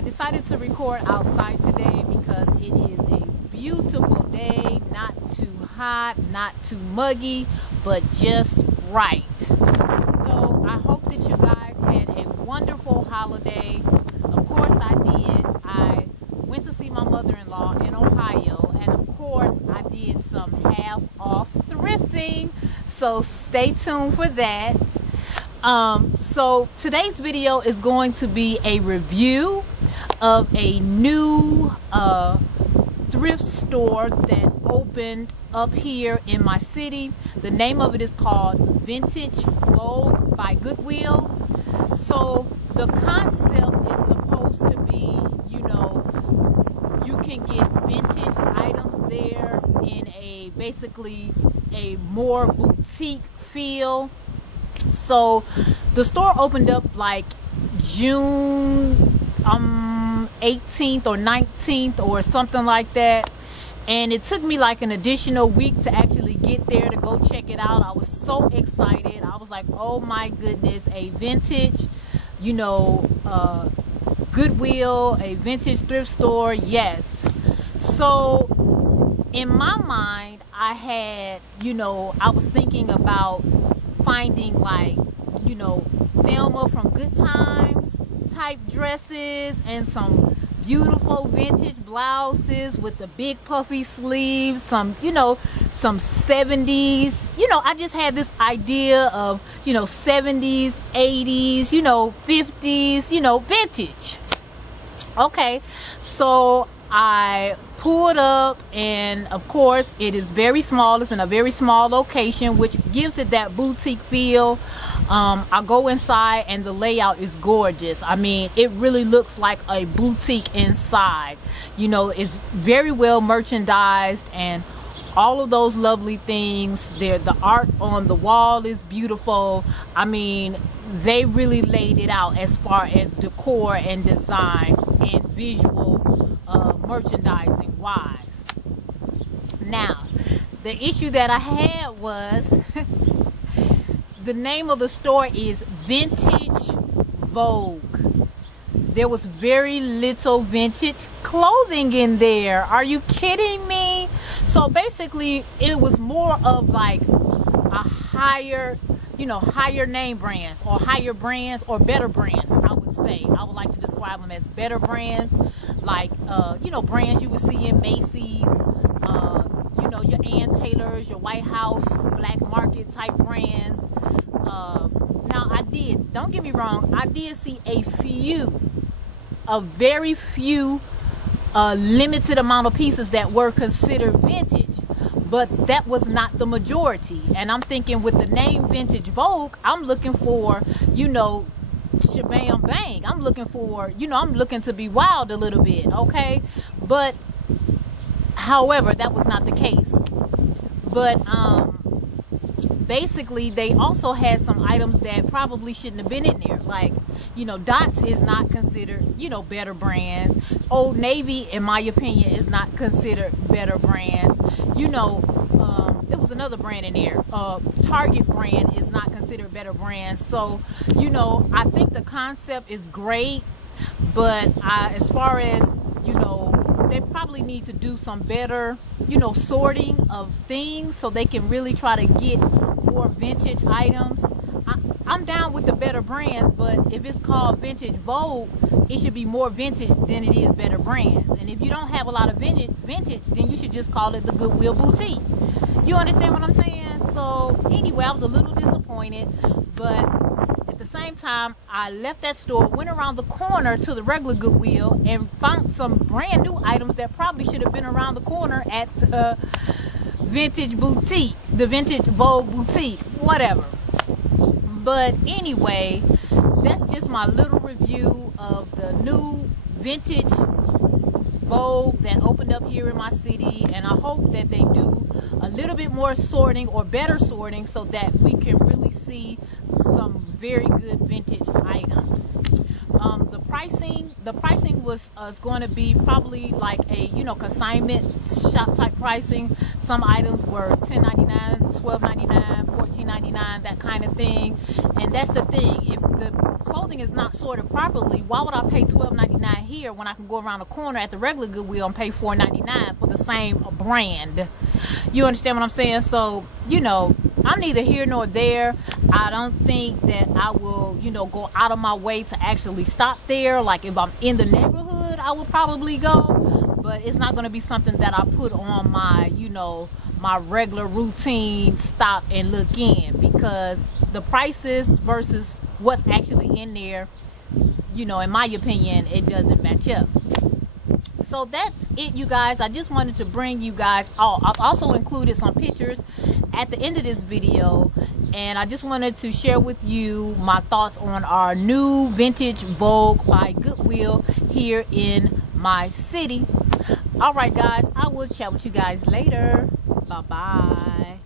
I decided to record outside today because it is a beautiful day, not too hot, not too muggy, but just right. So I hope that you guys had a wonderful holiday. Of course I did. I went to see my mother-in-law in Ohio, and of course I did some half-off thrifting, so stay tuned for that. So today's video is going to be a review of a new thrift store that opened up here in my city. The name of it is called Vintage Vogue by Goodwill. So the concept is supposed to be, you know, you can get vintage items there in a basically a more boutique feel. So the store opened up like June 18th or 19th or something like that, and it took me like an additional week to actually get there to go check it out. I was so excited. I was like, oh my goodness, a vintage, you know, Goodwill, a vintage thrift store, yes. So in my mind, I had, you know, I was thinking about finding like, you know, Thelma from Good Times type dresses and some beautiful vintage blouses with the big puffy sleeves, some, you know, some 70s, you know, I just had this idea of, you know, 70s, 80s, you know, 50s, you know, vintage. Okay, so I pulled up, and of course it is very small. It's in a very small location, which gives it that boutique feel. I go inside and the layout is gorgeous. I mean, it really looks like a boutique inside. You know, it's very well merchandised and all of those lovely things there. The art on the wall is beautiful. I mean, they really laid it out as far as decor and design and visual merchandising wise. Now, the issue that I had was the name of the store is Vintage Vogue. There was very little vintage clothing in there. Are you kidding me? So basically it was more of like a higher, you know, higher name brands or higher brands or better brands, I would say. I would like to describe them as better brands, like you know, brands you would see in Macy's, you know, your Ann Taylor's, your White House, Black Market type brands. Now don't get me wrong, I did see a very few limited amount of pieces that were considered vintage, but that was not the majority. And I'm thinking with the name Vintage Vogue, I'm looking for, you know, shabam bang. I'm looking for, you know, I'm looking to be wild a little bit, okay? But however, that was not the case. But basically they also had some items that probably shouldn't have been in there, like, you know, Dots is not considered, you know, better brands. Old Navy, in my opinion, is not considered better brands. You know, it was another brand in there. Target brand is not considered better brands. So, you know, I think the concept is great, but as far as, you know, they probably need to do some better, you know, sorting of things so they can really try to get more vintage items. I'm down with the better brands, but if it's called Vintage Vogue, it should be more vintage than it is better brands. And if you don't have a lot of vintage, then you should just call it the Goodwill Boutique. You understand what I'm saying? So anyway, I was a little disappointed, but at the same time, I left that store, went around the corner to the regular Goodwill, and found some brand new items that probably should have been around the corner at the Vintage Boutique, the Vintage Vogue Boutique, whatever. But anyway, that's just my little review of the new Vintage Vogue that opened up here in my city, and I hope that they do a little bit more sorting or better sorting so that we can really see some very good vintage items. The pricing was going to be probably like a, you know, consignment shop type pricing. Some items were $10.99, $12.99, $14.99, that kind of thing. And that's the thing, if the clothing is not sorted properly, why would I pay $12.99 here when I can go around the corner at the regular Goodwill and pay $4.99 for the same brand? You understand what I'm saying? So, you know, I'm neither here nor there. I don't think that I will, you know, go out of my way to actually stop there. Like if I'm in the neighborhood, I will probably go, but it's not going to be something that I put on my, you know, my regular routine stop and look in, because the prices versus what's actually in there, you know, in my opinion, it doesn't match up. So that's it, you guys. I just wanted to bring you guys all. I've also included some pictures at the end of this video, and I just wanted to share with you my thoughts on our new vintage Vogue by Goodwill here in my city. All right, guys, I will chat with you guys later. Bye bye.